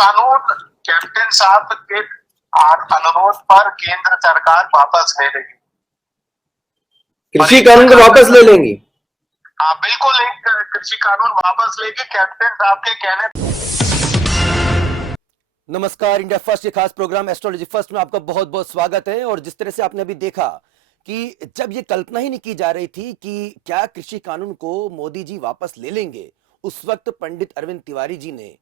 कानून कैप्टन साहब के अनुरोध पर केंद्र सरकार वापस ले लेगी। कृषि कानून को वापस ले लेंगी? हाँ बिल्कुल, एक कृषि कानून वापस लेके कैप्टन साहब के कहने। नमस्कार, इंडिया फर्स्ट के खास प्रोग्राम एस्ट्रोलॉजी फर्स्ट में आपका बहुत बहुत स्वागत है। और जिस तरह से आपने अभी देखा कि जब ये कल्पना ही नहीं की जा रही थी कि क्या कृषि कानून को मोदी जी वापस ले लेंगे, उस वक्त पंडित अरविंद तिवारी जी ने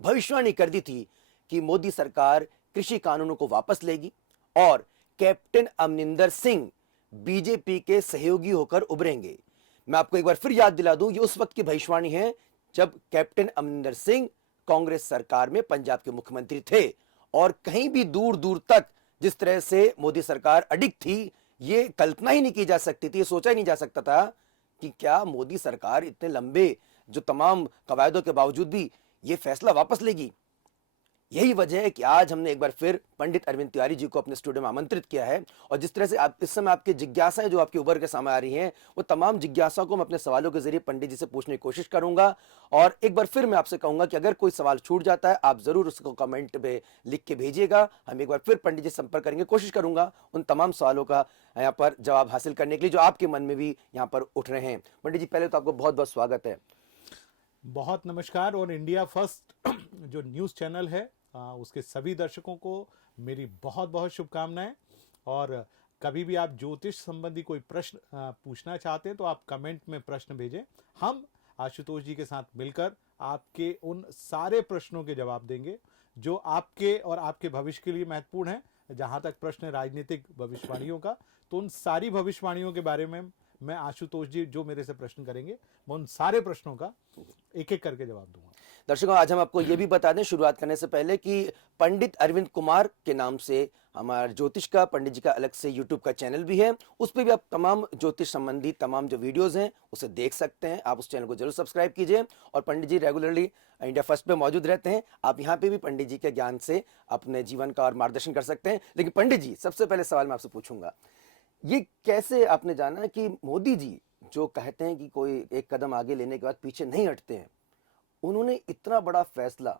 भविष्यवाणी कर दी थी कि मोदी सरकार कृषि कानूनों को वापस लेगी और कैप्टन अमरिंदर सिंह बीजेपी के सहयोगी होकर उभरेंगे। मैं आपको एक बार फिर याद दिला दूं, ये उस वक्त की भविष्यवाणी है जब कैप्टन अमरिंदर सिंह कांग्रेस सरकार में पंजाब के मुख्यमंत्री थे। और कहीं भी दूर दूर तक जिस तरह से मोदी सरकार अडिग थी, ये कल्पना ही नहीं की जा सकती थी, ये सोचा ही नहीं जा सकता था कि क्या मोदी सरकार इतने लंबे जो तमाम कवायदों के बावजूद भी ये फैसला वापस लेगी। यही वजह है कि आज हमने एक बार फिर पंडित अरविंद तिवारी जी को अपने स्टूडियो में आमंत्रित किया है। और जिस तरह से आप इस समय आपकी जिज्ञासाएं जो आपके उभर के सामने आ रही हैं, वो तमाम जिज्ञासाओं को मैं अपने सवालों के जरिए पंडित जी से पूछने की कोशिश करूंगा। और एक बार फिर मैं आपसे कहूंगा कि अगर कोई सवाल छूट जाता है, आप जरूर उसको कमेंट में लिख के भेजिएगा। हम एक बार फिर पंडित जी से संपर्क करेंगे, कोशिश करूंगा उन तमाम सवालों का यहाँ पर जवाब हासिल करने के लिए जो आपके मन में भी यहाँ पर उठ रहे हैं। पंडित जी, पहले तो आपको बहुत बहुत स्वागत है। बहुत नमस्कार। और इंडिया फर्स्ट जो न्यूज़ चैनल है उसके सभी दर्शकों को मेरी बहुत बहुत शुभकामनाएं। और कभी भी आप ज्योतिष संबंधी कोई प्रश्न पूछना चाहते हैं तो आप कमेंट में प्रश्न भेजें। हम आशुतोष जी के साथ मिलकर आपके उन सारे प्रश्नों के जवाब देंगे जो आपके और आपके भविष्य के लिए महत्वपूर्ण है। जहां तक प्रश्न है राजनीतिक भविष्यवाणियों का, तो उन सारी भविष्यवाणियों के बारे में मैं आशुतोष जी जो मेरे से प्रश्न करेंगे, मैं उन सारे प्रश्नों का एक एक करके जवाब दूंगा। दर्शकों, आज हम आपको यह भी बता दें शुरुआत करने से पहले कि पंडित अरविंद कुमार के नाम से हमारे ज्योतिष का, पंडित जी का अलग से यूट्यूब का चैनल भी है। उस पर भी आप तमाम ज्योतिष संबंधी तमाम जो वीडियोस हैं उसे देख सकते हैं। आप उस चैनल को जरूर सब्सक्राइब कीजिए। और पंडित जी रेगुलरली इंडिया फर्स्ट पे मौजूद रहते हैं। आप यहाँ पे भी पंडित जी के ज्ञान से अपने जीवन का और मार्गदर्शन कर सकते हैं। लेकिन पंडित जी, सबसे पहले सवाल मैं आपसे पूछूंगा, ये कैसे आपने जाना कि मोदी जी जो कहते हैं कि कोई एक कदम आगे लेने के बाद पीछे नहीं हटते हैं, उन्होंने इतना बड़ा फैसला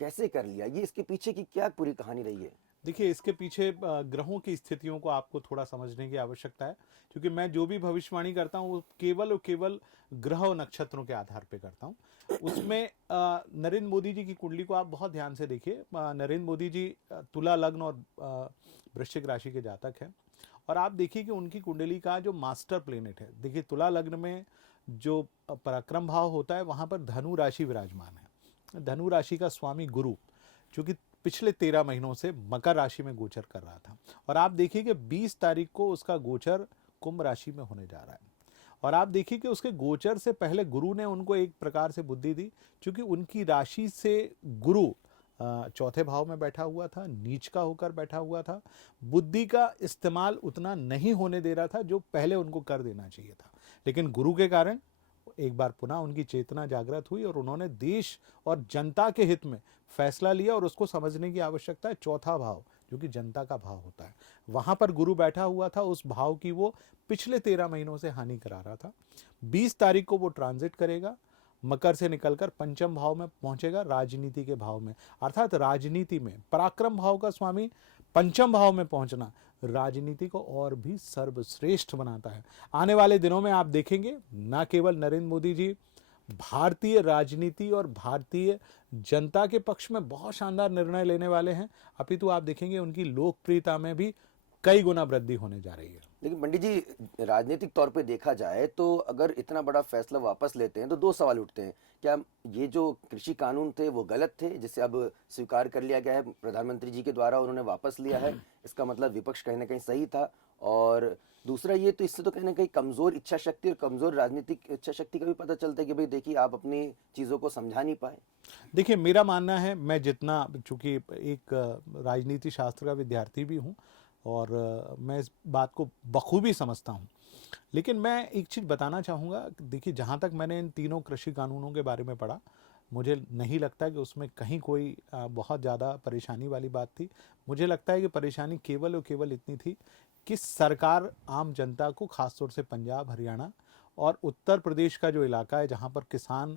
कैसे कर लिया? ये इसके पीछे की क्या पूरी कहानी रही है? देखिए, इसके पीछे ग्रहों की स्थितियों को आपको थोड़ा समझने की आवश्यकता है, क्योंकि मैं जो भी भविष्यवाणी करता हूँ वो केवल और केवल ग्रह और नक्षत्रों के आधार पे करता हूँ। उसमें नरेंद्र मोदी जी की कुंडली को आप बहुत ध्यान से देखिए। नरेंद्र मोदी जी तुला लग्न और वृश्चिक राशि के जातक हैं। और आप देखिए कि उनकी कुंडली का जो मास्टर प्लेनेट है, देखिए तुला लग्न में जो पराक्रम भाव होता है वहां पर धनु राशि विराजमान है। धनु राशि का स्वामी गुरु, जो कि पिछले 13 महीनों से मकर राशि में गोचर कर रहा था। और आप देखिए कि 20 तारीख को उसका गोचर कुंभ राशि में होने जा रहा है। और आप देखिए कि उसके गोचर से पहले गुरु ने उनको एक प्रकार से बुद्धि दी, क्योंकि उनकी राशि से गुरु चौथे भाव में बैठा हुआ था, नीच का होकर बैठा हुआ था। बुद्धि का इस्तेमाल उतना नहीं होने दे रहा था जो पहले उनको कर देना चाहिए था। लेकिन गुरु के कारण एक बार पुनः उनकी चेतना जागृत हुई और उन्होंने देश और जनता के हित में फैसला लिया। और उसको समझने की आवश्यकता है, चौथा भाव जो कि जनता का भाव होता है, वहां पर गुरु बैठा हुआ था। उस भाव की वो पिछले 13 महीनों से हानि करा रहा था। 20 तारीख को वो ट्रांजिट करेगा, मकर से निकलकर पंचम भाव में पहुंचेगा, राजनीति के भाव में। अर्थात राजनीति में पराक्रम भाव का स्वामी पंचम भाव में पहुंचना राजनीति को और भी सर्वश्रेष्ठ बनाता है। आने वाले दिनों में आप देखेंगे न केवल नरेंद्र मोदी जी भारतीय राजनीति और भारतीय जनता के पक्ष में बहुत शानदार निर्णय लेने वाले हैं, अपितु आप देखेंगे उनकी लोकप्रियता में भी कई गुना वृद्धि होने जा रही है। लेकिन पंडित जी, राजनीतिक तौर पे देखा जाए तो अगर इतना बड़ा फैसला वापस लेते हैं तो दो सवाल उठते हैं। क्या ये जो कृषि कानून थे वो गलत थे, जिसे अब स्वीकार कर लिया गया है प्रधानमंत्री जी के द्वारा, उन्होंने वापस लिया है, इसका मतलब विपक्ष कहीं ना कहीं सही था? और दूसरा ये, तो इससे तो कहीं ना कहीं कमजोर इच्छा शक्ति और कमजोर राजनीतिक इच्छा शक्ति का भी पता चलता है कि भाई देखिए, आप अपनी चीजों को समझा नहीं पाए। देखिए, मेरा मानना है, मैं जितना, चूंकि एक राजनीति शास्त्र का विद्यार्थी भी हूँ और मैं इस बात को बखूबी समझता हूँ, लेकिन मैं एक चीज़ बताना चाहूँगा। देखिए, जहाँ तक मैंने इन तीनों कृषि कानूनों के बारे में पढ़ा, मुझे नहीं लगता कि उसमें कहीं कोई बहुत ज़्यादा परेशानी वाली बात थी। मुझे लगता है कि परेशानी केवल और केवल इतनी थी कि सरकार आम जनता को, खासतौर से पंजाब, हरियाणा और उत्तर प्रदेश का जो इलाका है जहाँ पर किसान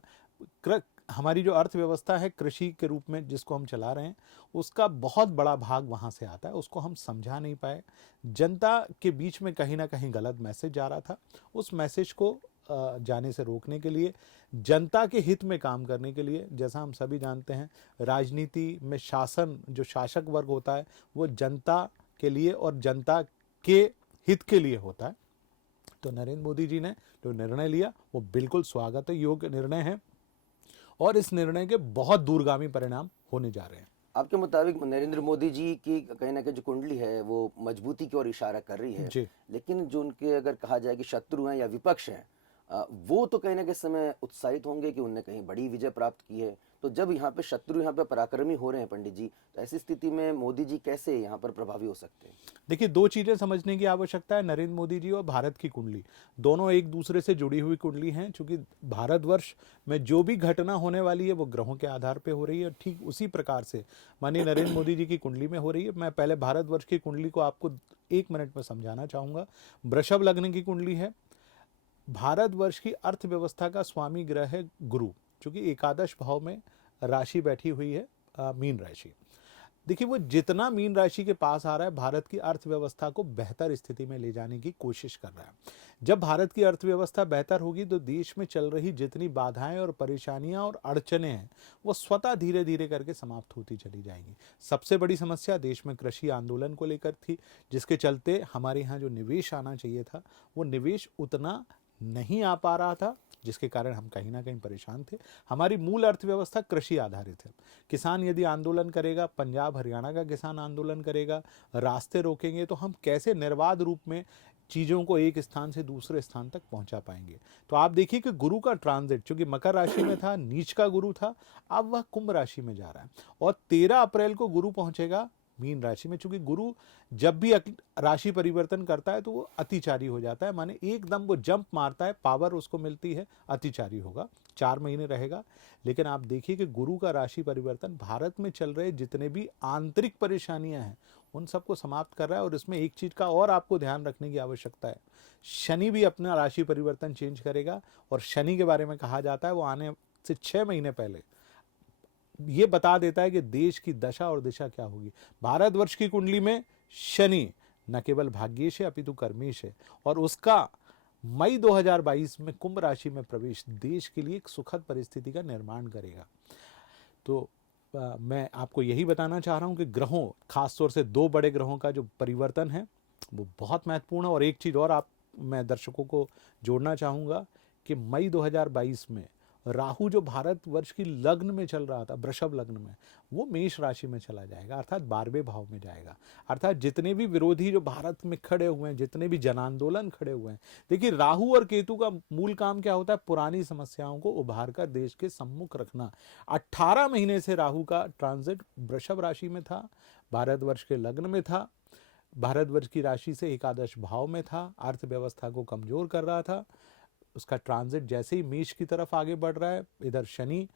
हमारी जो अर्थव्यवस्था है कृषि के रूप में जिसको हम चला रहे हैं, उसका बहुत बड़ा भाग वहाँ से आता है। उसको हम समझा नहीं पाए। जनता के बीच में कहीं ना कहीं गलत मैसेज जा रहा था। उस मैसेज को जाने से रोकने के लिए, जनता के हित में काम करने के लिए, जैसा हम सभी जानते हैं राजनीति में शासन, जो शासक वर्ग होता है वो जनता के लिए और जनता के हित के लिए होता है। तो नरेंद्र मोदी जी ने जो निर्णय लिया वो बिल्कुल स्वागत योग्य निर्णय है और इस निर्णय के बहुत दूरगामी परिणाम होने जा रहे हैं। आपके मुताबिक नरेंद्र मोदी जी की कहीं ना कहीं जो कुंडली है वो मजबूती की ओर इशारा कर रही है, जी। लेकिन जो उनके अगर कहा जाए कि शत्रु हैं या विपक्ष हैं, वो तो कहीं ना कहीं समय उत्साहित होंगे कि उनने कहीं बड़ी विजय प्राप्त की है। तो जब यहाँ पे शत्रु यहाँ पे पराक्रमी हो रहे हैं पंडित जी, तो ऐसी स्थिति में मोदी जी कैसे यहाँ पर प्रभावी हो सकते हैं? देखिए, दो चीजें समझने की आवश्यकता है। नरेंद्र मोदी जी और भारत की कुंडली दोनों एक दूसरे से जुड़ी हुई कुंडली हैं, क्योंकि भारतवर्ष में जो भी घटना होने वाली है वो ग्रहों के आधार पे हो रही है। ठीक उसी प्रकार से माननीय नरेंद्र मोदी जी की कुंडली में हो रही है। मैं पहले भारतवर्ष की कुंडली को आपको 1 मिनट में समझाना चाहूंगा। वृषभ लग्न की कुंडली है। भारतवर्ष की अर्थव्यवस्था का स्वामी ग्रह है गुरु, क्योंकि एकादश भाव में राशि बैठी हुई है मीन राशि। देखिए, वो जितना मीन राशि के पास आ रहा है भारत की अर्थव्यवस्था को बेहतर स्थिति में ले जाने की कोशिश कर रहा है। जब भारत की अर्थव्यवस्था बेहतर होगी तो देश में चल रही जितनी बाधाएं और परेशानियां और अड़चने हैं वो स्वतः धीरे धीरे करके समाप्त होती चली जाएंगी। सबसे बड़ी समस्या देश में कृषि आंदोलन को लेकर थी, जिसके चलते हमारे यहाँ जो निवेश आना चाहिए था वो निवेश उतना नहीं आ पा रहा था, जिसके कारण हम कहीं ना कहीं परेशान थे। हमारी मूल अर्थव्यवस्था कृषि आधारित है। किसान यदि आंदोलन करेगा, पंजाब हरियाणा का किसान आंदोलन करेगा, रास्ते रोकेंगे, तो हम कैसे निर्बाध रूप में चीज़ों को एक स्थान से दूसरे स्थान तक पहुंचा पाएंगे? तो आप देखिए कि गुरु का ट्रांजिट, चूंकि मकर राशि में था, नीच का गुरु था, अब वह कुंभ राशि में जा रहा है और 13 अप्रैल को गुरु पहुंचेगा मीन राशि में। चूंकि गुरु जब भी राशि परिवर्तन करता है तो वो अतिचारी हो जाता है, माने एकदम वो जंप मारता है, पावर उसको मिलती है, अतिचारी होगा, 4 महीने रहेगा। लेकिन आप देखिए कि गुरु का राशि परिवर्तन भारत में चल रहे जितने भी आंतरिक परेशानियां हैं उन सबको समाप्त कर रहा है। और इसमें एक चीज का और आपको ध्यान रखने की आवश्यकता है, शनि भी अपना राशि परिवर्तन चेंज करेगा और शनि के बारे में कहा जाता है वो आने से 6 महीने पहले ये बता देता है कि देश की दशा और दिशा क्या होगी। भारतवर्ष की कुंडली में शनि न केवल भाग्येश है अपितु कर्मेश है और उसका मई 2022 में कुंभ राशि में प्रवेश देश के लिए एक सुखद परिस्थिति का निर्माण करेगा। तो मैं आपको यही बताना चाह रहा हूं कि ग्रहों, खासतौर से 2 बड़े ग्रहों का जो परिवर्तन है वो बहुत महत्वपूर्ण है। और एक चीज और मैं दर्शकों को जोड़ना चाहूंगा कि मई 2022 में राहु जो भारत वर्ष की लग्न में चल रहा था, वृषभ लग्न में, वो मेष राशि में चला जाएगा, अर्थात 12वें भाव में जाएगा। अर्थात जितने भी विरोधी जो भारत में खड़े हुए हैं, जितने भी जन आंदोलन खड़े हुए हैं, देखिए राहु और केतु का मूल काम क्या होता है? पुरानी समस्याओं को उभार कर देश के सम्मुख रखना। 18 महीने से राहु का ट्रांजिट वृषभ राशि में था, भारतवर्ष के लग्न में था, भारतवर्ष की राशि से एकादश भाव में था, अर्थव्यवस्था को कमजोर कर रहा था। उसका ट्रांजिट जैसे ही मेष की तरफ आगे बढ़ रहा है, इधर शनि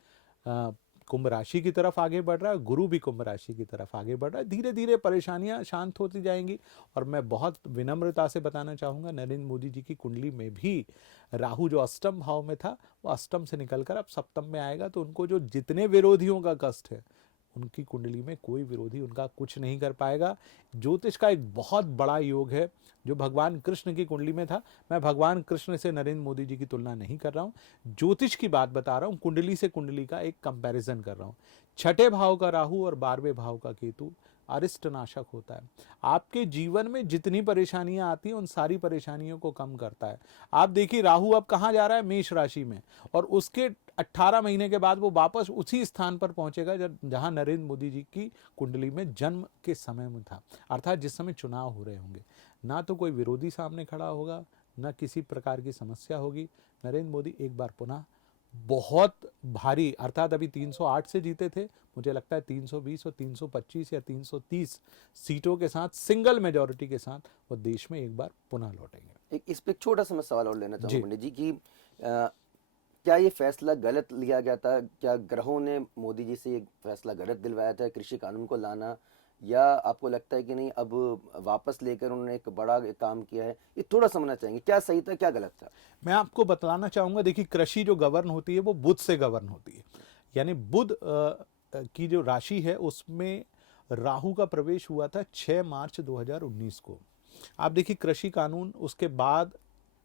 कुंभ राशि की तरफ आगे बढ़ रहा है, गुरु भी कुंभ राशि की तरफ आगे बढ़ रहा है, धीरे धीरे परेशानियां शांत होती जाएंगी। और मैं बहुत विनम्रता से बताना चाहूंगा, नरेंद्र मोदी जी की कुंडली में भी राहु जो अष्टम भाव में था वो अष्टम से निकलकर अब सप्तम में आएगा। तो उनको जो जितने विरोधियों का कष्ट है उनकी कुंडली में कोई विरोधी उनका कुछ नहीं कर पाएगा। ज्योतिष का एक बहुत बड़ा योग है जो भगवान कृष्ण की कुंडली में था। मैं भगवान कृष्ण से नरेंद्र मोदी जी की तुलना नहीं कर रहा हूं, ज्योतिष की बात बता रहा हूं, कुंडली से कुंडली का एक कंपैरिजन कर रहा हूं। 6ठे भाव का राहु और 12वें भाव का केतु अरिष्ट नाशक होता है। आपके जीवन में जितनी परेशानियां आती हैं उन सारी परेशानियों को कम करता है। आप देखिए राहु अब कहां जा रहा है? मेष राशि में, और उसके 18 महीने के बाद वो वापस उसी स्थान पर पहुंचेगा जहां नरेंद्र मोदी जी की कुंडली में जन्म के समय में था, अर्थात जिस समय चुनाव हो रहे होंगे। ना तो कोई विरोधी सामने खड़ा होगा, ना किसी प्रकार की समस्या होगी। नरेंद्र मोदी एक बार पुनः बहुत भारी, अर्थात अभी 308 से जीते थे, मुझे लगता है 320 और 325 या 330 सीटों के साथ, सिंगल मेजॉरिटी के साथ वो देश में एक बार पुनः लौटेंगे। एक इस पे छोटा सा मैं सवाल और लेना चाहूंगा पंडित जी कि क्या ये फैसला गलत लिया गया था? क्या ग्रहों ने मोदी जी से ये फैसला गलत दिलवाया था कृषि कानून को लाना, या आपको लगता है कि नहीं अब वापस लेकर उन्होंने एक बड़ा काम किया है? ये थोड़ा समझना चाहेंगे, क्या सही था क्या गलत था? मैं आपको बतलाना चाहूंगा, देखिए कृषि जो गवर्न होती है वो बुध से गवर्न होती है। यानी बुध की जो राशि है उसमें राहु का प्रवेश हुआ था 6 मार्च 2019 को। आप देखिए कृषि कानून उसके बाद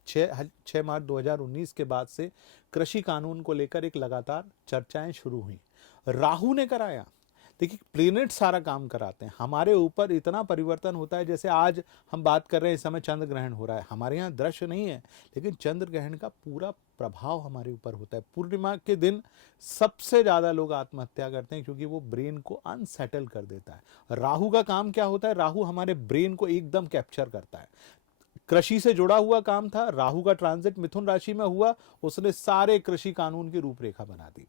6 मार्च 2019 के बाद से कृषि कानून को लेकर एक लगातार चर्चाएं शुरू हुई। राहु ने कराया। देखिए प्लेनेट सारा काम कराते हैं, हमारे ऊपर इतना परिवर्तन होता है। जैसे आज हम बात कर रहे हैं, इस समय चंद्र ग्रहण हो रहा है, हमारे यहाँ दृश्य नहीं है, लेकिन चंद्र ग्रहण का पूरा प्रभाव हमारे ऊपर होता है। पूर्णिमा के दिन सबसे ज्यादा लोग आत्महत्या करते हैं क्योंकि वो ब्रेन को अनसेटल कर देता है। राहु का काम क्या होता है? राहु हमारे ब्रेन को एकदम कैप्चर करता है। कृषि से जुड़ा हुआ काम था, राहु का ट्रांजिट मिथुन राशि में हुआ, उसने सारे कृषि कानून की रूपरेखा बना दी।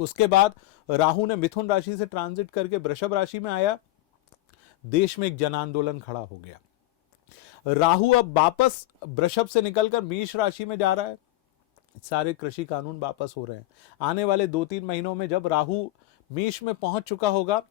उसके बाद राहु ने मिथुन राशि से ट्रांजिट करके वृषभ राशि में आया, देश में एक जन आंदोलन खड़ा हो गया। राहु अब वापस वृषभ से निकलकर मेष राशि में जा रहा है, सारे कृषि कानून वापस हो रहे हैं। आने वाले 2-3 महीनों में जब राहु मेष में पहुंच चुका होगा,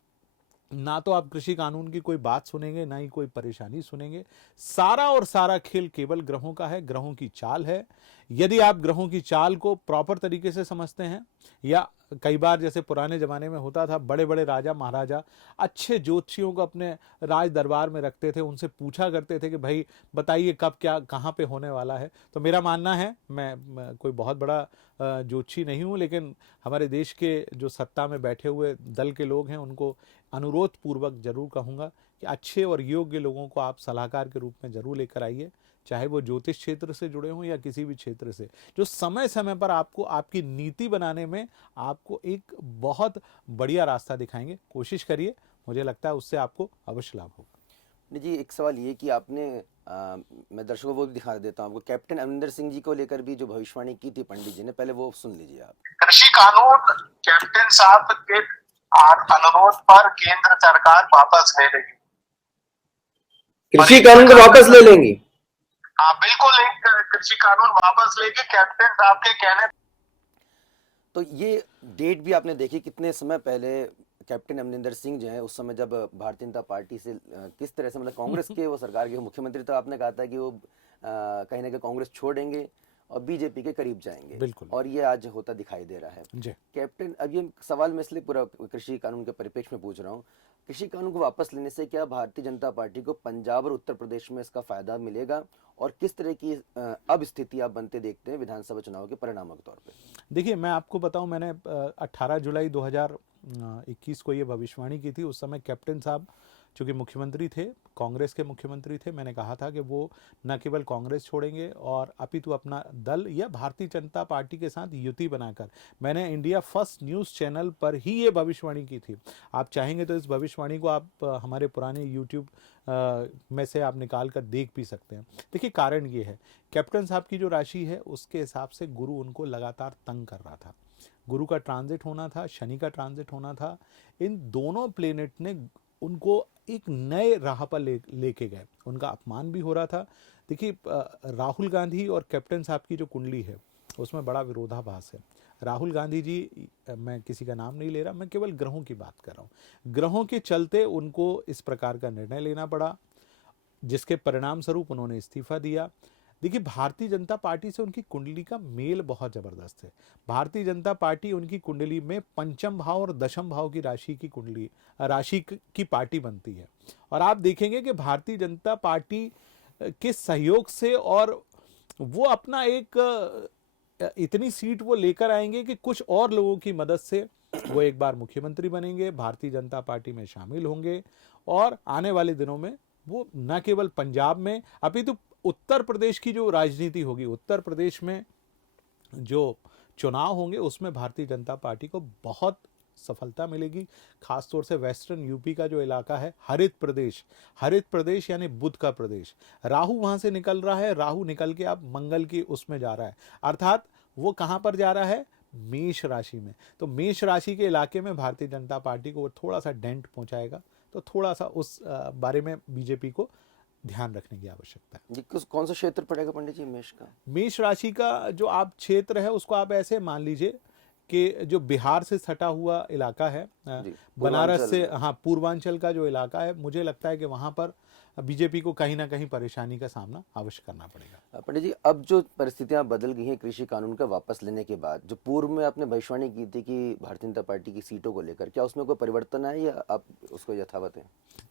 ना तो आप कृषि कानून की कोई बात सुनेंगे, ना ही कोई परेशानी सुनेंगे। सारा और सारा खेल केवल ग्रहों का है, ग्रहों की चाल है। यदि आप ग्रहों की चाल को प्रॉपर तरीके से समझते हैं, या कई बार जैसे पुराने जमाने में होता था, बड़े बड़े राजा महाराजा अच्छे ज्योतिषियों को अपने राज दरबार में रखते थे, उनसे पूछा करते थे कि भाई बताइए कब क्या कहाँ पे होने वाला है। तो मेरा मानना है, मैं कोई बहुत बड़ा ज्योतिषी नहीं हूँ, लेकिन हमारे देश के जो सत्ता में बैठे हुए दल के लोग हैं उनको अनुरोध पूर्वक जरूर कहूँगा कि अच्छे और योग्य लोगों को आप सलाहकार के रूप में जरूर लेकर आइए, चाहे वो ज्योतिष क्षेत्र से जुड़े हों या किसी भी क्षेत्र से, जो समय समय पर आपको आपकी नीति बनाने में आपको एक बहुत बढ़िया रास्ता दिखाएंगे। कोशिश करिए, मुझे लगता है उससे आपको अवश्य लाभ होगा। जी एक सवाल ये कि आपने मैं दर्शकों को वो भी दिखा देता हूँ आपको, कैप्टन अमरिंदर सिंह जी को लेकर भी जो भविष्यवाणी की थी पंडित जी ने, पहले वो सुन लीजिए आप। कृषि कानून कैप्टन साहब के अनुरोध पर केंद्र सरकार वापस ले लेगी। कृषि कानून को वापस ले लेंगी? हाँ बिल्कुल, एक कृषि कानून वापस लेके कैप्टन साहब के कहने। तो ये डेट भी आपने देखी, कितने समय पहले कैप्टन अमरिंदर सिंह जो है उस समय जब भारतीय जनता पार्टी से किस तरह से, मतलब कांग्रेस के वो सरकार के मुख्यमंत्री, तो आपने कहा था कि वो कहीं ना कहीं कांग्रेस छोड़ेंगे और बीजेपी के करीब जाएंगे, बिल्कुल। और ये आज होता दिखाई दे रहा है जी। कैप्टन, अब ये सवाल मैं इसलिए पूरा कृषि कानून के परिप्रेक्ष्य में पूछ रहा हूँ, कृषि कानून को वापस लेने से क्या भारतीय जनता पार्टी को पंजाब और उत्तर प्रदेश में इसका फायदा मिलेगा, और किस तरह की अब स्थिति आप बनते देखते हैं विधानसभा चुनाव के परिणामों के तौर पे? देखिए मैं आपको बताऊं, मैंने 18 जुलाई 2021 को ये भविष्यवाणी की थी। उस समय कैप्टन साहब चूँकि मुख्यमंत्री थे, कांग्रेस के मुख्यमंत्री थे, मैंने कहा था कि वो न केवल कांग्रेस छोड़ेंगे और अपितु अपना दल या भारतीय जनता पार्टी के साथ युति बनाकर, मैंने इंडिया फर्स्ट न्यूज़ चैनल पर ही ये भविष्यवाणी की थी। आप चाहेंगे तो इस भविष्यवाणी को आप हमारे पुराने यूट्यूब में से आप निकाल कर देख भी सकते हैं। देखिए कारण ये है, कैप्टन साहब की जो राशि है उसके हिसाब से गुरु उनको लगातार तंग कर रहा था। गुरु का ट्रांजिट होना था, शनि का ट्रांजिट होना था, इन दोनों प्लेनेट ने उनको एक नए राह पर लेके गए, उनका अपमान भी हो रहा था। देखिए राहुल गांधी और कैप्टन साहब की जो कुंडली है उसमें बड़ा विरोधाभास है। राहुल गांधी जी, मैं किसी का नाम नहीं ले रहा, मैं केवल ग्रहों की बात कर रहा हूँ, ग्रहों के चलते उनको इस प्रकार का निर्णय लेना पड़ा, जिसके परिणाम स्वरूप उन्होंने इस्तीफा दिया। देखिए भारतीय जनता पार्टी से उनकी कुंडली का मेल बहुत जबरदस्त है। भारतीय जनता पार्टी उनकी कुंडली में पंचम भाव और दशम भाव की राशि की पार्टी बनती है, और आप देखेंगे कि भारतीय जनता पार्टी के सहयोग से, और वो अपना एक इतनी सीट वो लेकर आएंगे कि कुछ और लोगों की मदद से वो एक बार मुख्यमंत्री बनेंगे, भारतीय जनता पार्टी में शामिल होंगे, और आने वाले दिनों में वो न केवल पंजाब में अपितु उत्तर प्रदेश की जो राजनीति होगी, उत्तर प्रदेश में जो चुनाव होंगे उसमें भारतीय जनता पार्टी को बहुत सफलता मिलेगी। खासतौर से वेस्टर्न यूपी का जो इलाका है, हरित प्रदेश यानी बुध का प्रदेश, राहु वहां से निकल रहा है, राहु निकल के अब मंगल की उसमें जा रहा है, अर्थात वो कहां पर जा रहा है? मेष राशि में। तो मेष राशि के इलाके में भारतीय जनता पार्टी को वो थोड़ा सा डेंट पहुंचाएगा, तो थोड़ा सा उस बारे में बीजेपी को ध्यान रखने की आवश्यकता है। जी कौन सा क्षेत्र पड़ेगा पंडित जी मेष का? मेष राशि का जो आप क्षेत्र है उसको आप ऐसे मान लीजिए कि जो बिहार से सटा हुआ इलाका है, जी, बनारस से, पूर्वांचल। हाँ, पूर्वांचल का जो इलाका है, मुझे लगता है कि वहाँ पर बीजेपी को कहीं ना कहीं परेशानी का सामना अवश्य करना पड़ेगा। पंडित जी, अब जो परिस्थितियां बदल गई हैं कृषि कानून का वापस लेने के बाद, जो पूर्व में आपने भविष्यवाणी की थी कि भारतीय जनता पार्टी की सीटों को लेकर, क्या उसमें कोई परिवर्तन है या आप उसको यथावत है?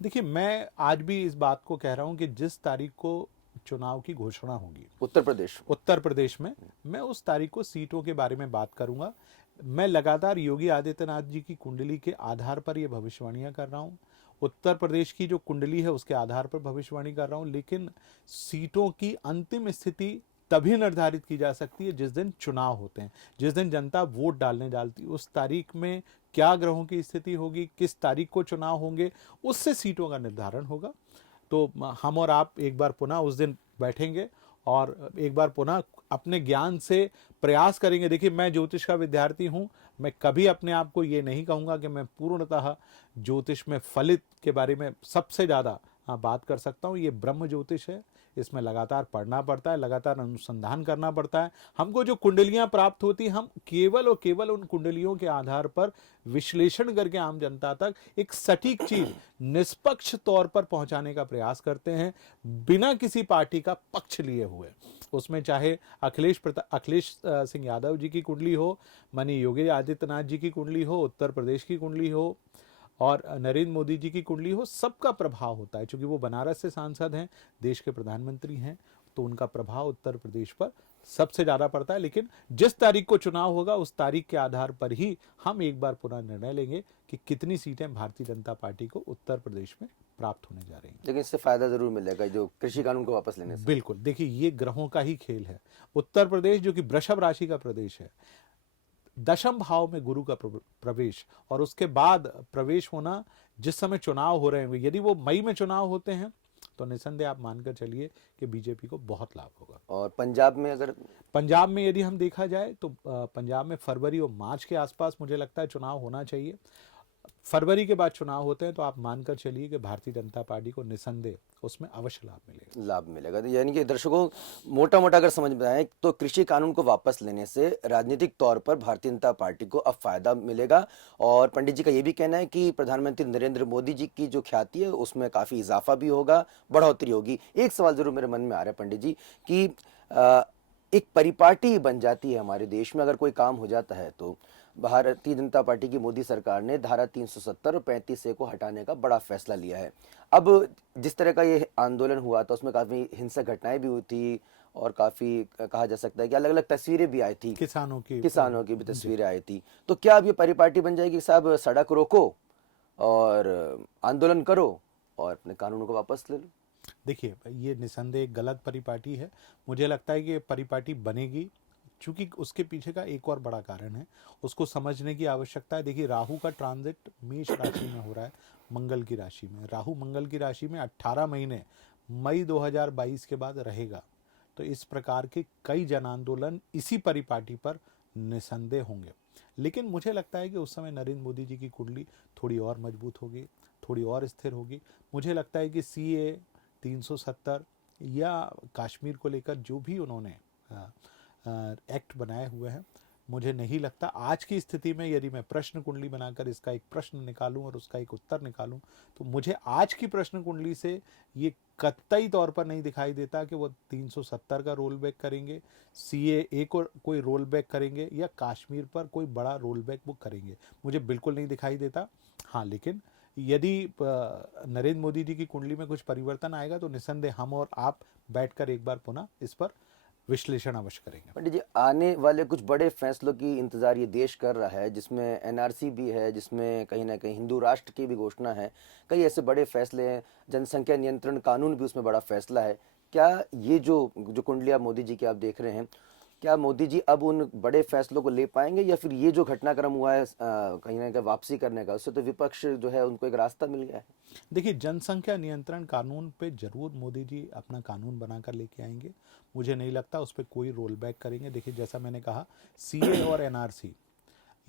देखिए, मैं आज भी इस बात को कह रहा हूँ कि जिस तारीख को चुनाव की घोषणा होगी उत्तर प्रदेश। उत्तर प्रदेश में, मैं उस तारीख को सीटों के बारे में बात करूंगा। मैं लगातार योगी आदित्यनाथ जी की कुंडली के आधार पर ये भविष्यवाणियां कर रहा हूं, उत्तर प्रदेश की जो कुंडली है उसके आधार पर भविष्यवाणी कर रहा हूं। लेकिन सीटों की अंतिम स्थिति तभी निर्धारित की जा सकती है जिस दिन चुनाव होते हैं, जिस दिन जनता वोट डालने डालती है। उस तारीख में क्या ग्रहों की स्थिति होगी, किस तारीख को चुनाव होंगे, उससे सीटों का निर्धारण होगा। तो हम और आप एक बार पुनः उस दिन बैठेंगे और एक बार पुनः अपने ज्ञान से प्रयास करेंगे। देखिए, मैं ज्योतिष का विद्यार्थी हूं, मैं कभी अपने आप को ये नहीं कहूंगा कि मैं पूर्णतः ज्योतिष में फलित के बारे में सबसे ज़्यादा बात कर सकता हूं। ये ब्रह्म ज्योतिष है, इसमें लगातार पढ़ना पड़ता है, लगातार अनुसंधान करना पड़ता है। हमको जो कुंडलियां प्राप्त होती, हम केवल और केवल उन कुंडलियों के आधार पर विश्लेषण करके आम जनता तक एक सटीक चीज निष्पक्ष तौर पर पहुंचाने का प्रयास करते हैं, बिना किसी पार्टी का पक्ष लिए हुए। उसमें चाहे अखिलेश सिंह यादव जी की कुंडली हो, माननीय योगी आदित्यनाथ जी की कुंडली हो, उत्तर प्रदेश की कुंडली हो और नरेंद्र मोदी जी की कुंडली हो, सबका प्रभाव होता है। क्योंकि वो बनारस से सांसद हैं, देश के प्रधानमंत्री हैं, तो उनका प्रभाव उत्तर प्रदेश पर सबसे ज़्यादा पड़ता है। लेकिन जिस तारीख को चुनाव होगा उस तारीख के आधार पर ही हम एक बार पुनः निर्णय लेंगे कि कितनी सीटें भारतीय जनता पार्टी को उत्तर प्रदेश में प्राप्त होने जा रही हैं। लेकिन इससे फायदा जरूर मिलेगा जो कृषि कानून को वापस लेने से। बिल्कुल, देखिए, ये ग्रहों का ही खेल है। उत्तर प्रदेश जो कि वृषभ राशि का प्रदेश है, दशम भाव में गुरु का प्रवेश और उसके बाद प्रवेश होना, जिस समय चुनाव हो रहे हैं, यदि वो मई में चुनाव होते हैं तो निसंदेह आप मानकर चलिए कि बीजेपी को बहुत लाभ होगा। और पंजाब में अगर, पंजाब में यदि हम देखा जाए तो पंजाब में फरवरी और मार्च के आसपास मुझे लगता है चुनाव होना चाहिए। फरवरी के बाद चुनाव होते हैं तो आप मानकर चलिए कि भारतीय जनता पार्टी को निसंदेह उसमें अवश्य लाभ मिलेगा। तो यानी कि दर्शकों, मोटा मोटा अगर समझ में आए तो कृषि कानून को वापस लेने से राजनीतिक तौर पर भारतीय जनता पार्टी को अब फायदा मिलेगा। और पंडित जी का ये भी कहना है कि प्रधानमंत्री नरेंद्र मोदी जी की जो ख्याति है उसमें काफी इजाफा भी होगा, बढ़ोतरी होगी। एक सवाल जरूर मेरे मन में आ रहा है पंडित जी कि एक परिपाटी बन जाती है हमारे देश में, अगर कोई काम हो जाता है तो भारतीय जनता पार्टी की मोदी सरकार ने धारा 370 और 35A को हटाने का बड़ा फैसला लिया है। अब जिस तरह का ये आंदोलन हुआ था उसमें काफी हिंसक घटनाएं भी हुई थी और काफी कहा जा सकता है कि अलग अलग तस्वीरें भी आई थी, किसानों की भी तस्वीरें आई थी। तो क्या अब ये परिपाटी बन जाएगी साहब, सड़क रोको और आंदोलन करो और अपने कानूनों को वापस ले लो? देखिए, ये निसंदेह एक गलत परिपाटी है। मुझे लगता है कि परिपाटी बनेगी, चूंकि उसके पीछे का एक और बड़ा कारण है, उसको समझने की आवश्यकता है। देखिए, राहु का ट्रांजिट मेष राशि में हो रहा है, मंगल की राशि में। राहु मंगल की राशि में 18 महीने मई 2022 के बाद रहेगा। तो इस प्रकार के कई जन आंदोलन इसी परिपाटी पर निसंदेह होंगे। लेकिन मुझे लगता है कि उस समय नरेंद्र मोदी जी की कुंडली थोड़ी और मजबूत होगी, थोड़ी और स्थिर होगी। मुझे लगता है कि CA 370 या कश्मीर को लेकर जो भी उन्होंने एक्ट बनाए हुए हैं, मुझे नहीं लगता आज की स्थिति में, यदि मैं प्रश्न कुंडली बनाकर इसका एक प्रश्न निकालूं और उसका एक उत्तर निकालूं, तो मुझे आज की प्रश्न कुंडली से ये कतई तौर पर नहीं दिखाई देता कि वो 370 का रोल बैक करेंगे, CAA को कोई रोल बैक करेंगे या कश्मीर पर कोई बड़ा रोल बैक वो करेंगे, मुझे बिल्कुल नहीं दिखाई देता। हाँ, लेकिन यदि नरेंद्र मोदी जी की कुंडली में कुछ परिवर्तन आएगा तो निसंदेह हम और आप बैठकर एक बार पुनः इस पर विश्लेषण अवश्य करेंगे। पंडित जी, आने वाले कुछ बड़े फैसलों की इंतजार ये देश कर रहा है, जिसमें NRC भी है, जिसमें कहीं ना कहीं हिंदू राष्ट्र की भी घोषणा है, कई ऐसे बड़े फैसले हैं, जनसंख्या नियंत्रण कानून भी उसमें बड़ा फैसला है। क्या ये जो कुंडलियां मोदी जी की आप देख रहे हैं, क्या मोदी जी अब उन बड़े फैसलों को ले पाएंगे या फिर ये जो घटनाक्रम हुआ है कहीं ना कहीं वापसी करने का, उससे तो विपक्ष जो है उनको एक रास्ता मिल गया है? देखिए, जनसंख्या नियंत्रण कानून पे जरूर मोदी जी अपना कानून बनाकर लेके आएंगे। मुझे नहीं लगता उस पर कोई रोल बैक करेंगे। देखिए, जैसा मैंने कहा, CA और NRC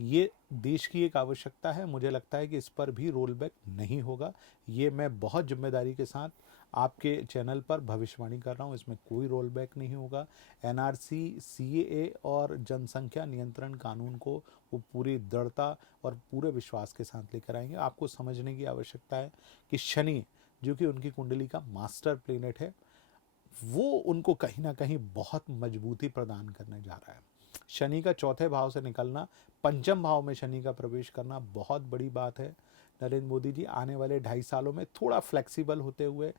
ये देश की एक आवश्यकता है। मुझे लगता है कि इस पर भी रोल बैक नहीं होगा। ये मैं बहुत जिम्मेदारी के साथ आपके चैनल पर भविष्यवाणी कर रहा हूँ, इसमें कोई रोल बैक नहीं होगा। एनआरसी, सीएए और जनसंख्या नियंत्रण कानून को वो पूरी दृढ़ता और पूरे विश्वास के साथ लेकर आएंगे। आपको समझने की आवश्यकता है कि शनि, जो कि उनकी कुंडली का मास्टर प्लेनेट है, वो उनको कहीं ना कहीं बहुत मजबूती प्रदान करने जा रहा है। शनि का चौथे भाव से निकलना, पंचम भाव में शनि का प्रवेश करना बहुत बड़ी बात है। नरेंद्र मोदी जी आने वाले 2.5 सालों में थोड़ा फ्लेक्सिबल होते हुए,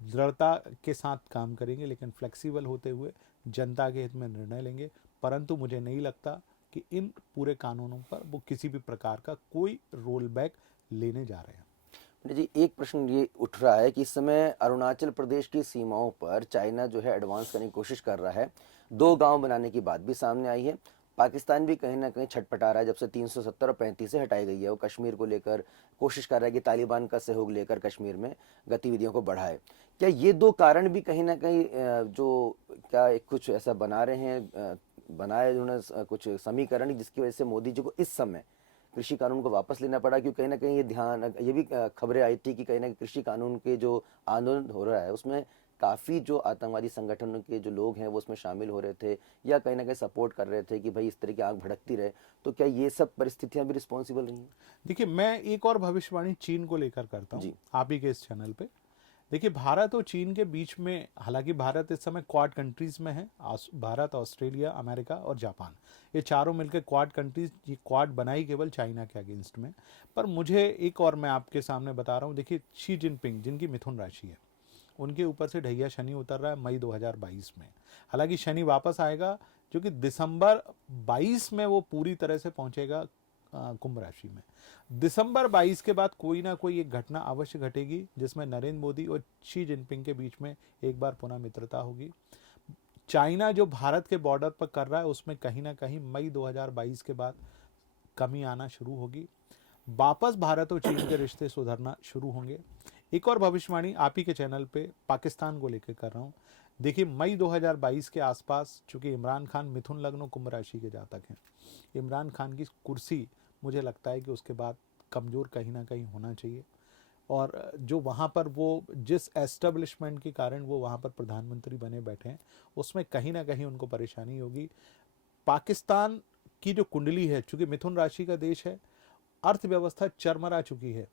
दृढ़ता के साथ काम करेंगे, लेकिन फ्लेक्सिबल होते हुए जनता के हित में निर्णय लेंगे। परंतु मुझे नहीं लगता कि इन पूरे कानूनों पर वो किसी भी प्रकार का कोई रोल बैक लेने जा रहे हैं। पंडित जी, एक प्रश्न ये उठ रहा है कि इस समय अरुणाचल प्रदेश की सीमाओं पर चाइना जो है एडवांस करने की कोशिश कर रहा है। 2 गांव बनाने की बात भी सामने आई है। पाकिस्तान भी कहीं ना कहीं छटपटा रहा है जब से 370 और 35 से हटाई गई है। वो कश्मीर को लेकर कोशिश कर रहा है कि तालिबान का सहयोग लेकर कश्मीर में गतिविधियों को बढ़ाए। क्या ये 2 कारण भी कहीं ना कहीं जो क्या कुछ ऐसा बना रहे हैं, बनाए उन्होंने कुछ समीकरण जिसकी वजह से मोदी जी को इस समय कृषि कानून को वापस लेना पड़ा? क्योंकि कहीं ना कहीं ये भी खबरें आई थी कि कहीं ना कहीं कृषि कानून के जो आंदोलन हो रहा है उसमें काफी जो आतंकवादी संगठनों के जो लोग हैं वो उसमें शामिल हो रहे थे या कहीं ना कहीं सपोर्ट कर रहे थे कि भाई इस तरह की आग भड़कती रहे। तो क्या ये सब परिस्थितियां भी रिस्पॉन्सिबल रही हैं? देखिए, मैं एक और भविष्यवाणी चीन को लेकर करता हूँ जी। आप ही के इस चैनल पे। देखिए, भारत और चीन के बीच में, हालांकि भारत इस समय क्वाड कंट्रीज में है, भारत, ऑस्ट्रेलिया, अमेरिका और जापान, ये चारों मिलकर क्वाड कंट्रीज, ये क्वाड बनाई केवल चाइना के अगेंस्ट में। पर मुझे एक और मैं आपके सामने बता रहा हूँ। देखिए, शी जिनपिंग, जिनकी मिथुन राशि है, उनके ऊपर से ढैया शनि उतर रहा है मई 2022 में। हालांकि शनि वापस आएगा, जो कि दिसंबर 22 में वो पूरी तरह से पहुंचेगा कुंभ राशि में। दिसंबर 22 के बाद कोई ना कोई एक घटना अवश्य घटेगी जिसमें नरेंद्र मोदी और शी जिनपिंग के बीच में एक बार पुनः मित्रता होगी। चाइना जो भारत के बॉर्डर पर कर रहा है उसमें कहीं ना कहीं मई 2022 के बाद कमी आना शुरू होगी। वापस भारत और चीन के रिश्ते सुधरना शुरू होंगे। एक और भविष्यवाणी आप ही के चैनल पे पाकिस्तान को लेकर कर रहा हूँ। देखिए, मई 2022 के आसपास, चूंकि इमरान खान मिथुन लग्न कुंभ राशि के जातक हैं, इमरान खान की कुर्सी मुझे लगता है कि उसके बाद कमज़ोर कहीं ना कहीं होना चाहिए। और जो वहाँ पर वो जिस एस्टेब्लिशमेंट के कारण वो वहाँ पर प्रधानमंत्री बने बैठे हैं, उसमें कहीं ना कहीं उनको परेशानी होगी। पाकिस्तान की जो कुंडली है, चूंकि मिथुन राशि का देश है, अर्थव्यवस्था चरमरा चुकी है।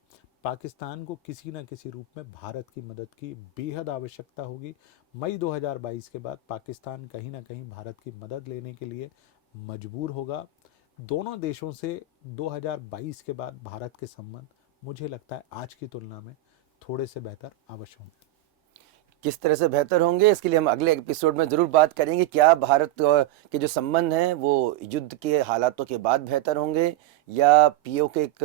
पाकिस्तान को किसी न किसी रूप में भारत की मदद की बेहद आवश्यकता होगी। मई 2022 के बाद पाकिस्तान कहीं ना कहीं भारत की मदद लेने के लिए मजबूर होगा। दोनों देशों से 2022 के बाद भारत के संबंध मुझे लगता है आज की तुलना में थोड़े से बेहतर अवश्य होंगे। किस तरह से बेहतर होंगे इसके लिए हम अगले एपिसोड में जरूर बात करेंगे। क्या भारत के जो संबंध हैं वो युद्ध के हालातों के बाद बेहतर होंगे या पीओ के एक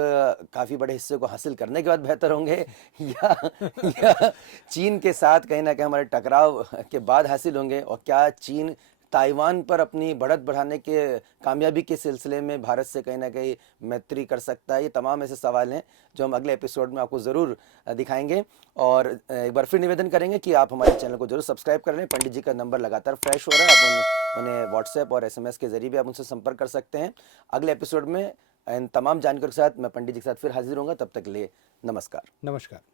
काफी बड़े हिस्से को हासिल करने के बाद बेहतर होंगे या चीन के साथ कहीं ना कहीं हमारे टकराव के बाद हासिल होंगे? और क्या चीन ताइवान पर अपनी बढ़त बढ़ाने के कामयाबी के सिलसिले में भारत से कहीं ना कहीं मैत्री कर सकता है? ये तमाम ऐसे सवाल हैं जो हम अगले एपिसोड में आपको ज़रूर दिखाएंगे। और एक बार फिर निवेदन करेंगे कि आप हमारे चैनल को जरूर सब्सक्राइब कर लें। पंडित जी का नंबर लगातार फ्रेश हो रहा है, आप उन्हें व्हाट्सएप और SMS के जरिए भी आप उनसे संपर्क कर सकते हैं। अगले एपिसोड में इन तमाम जानकारी के साथ मैं पंडित जी के साथ फिर हाजिर होऊंगा। तब तक के लिए नमस्कार। नमस्कार।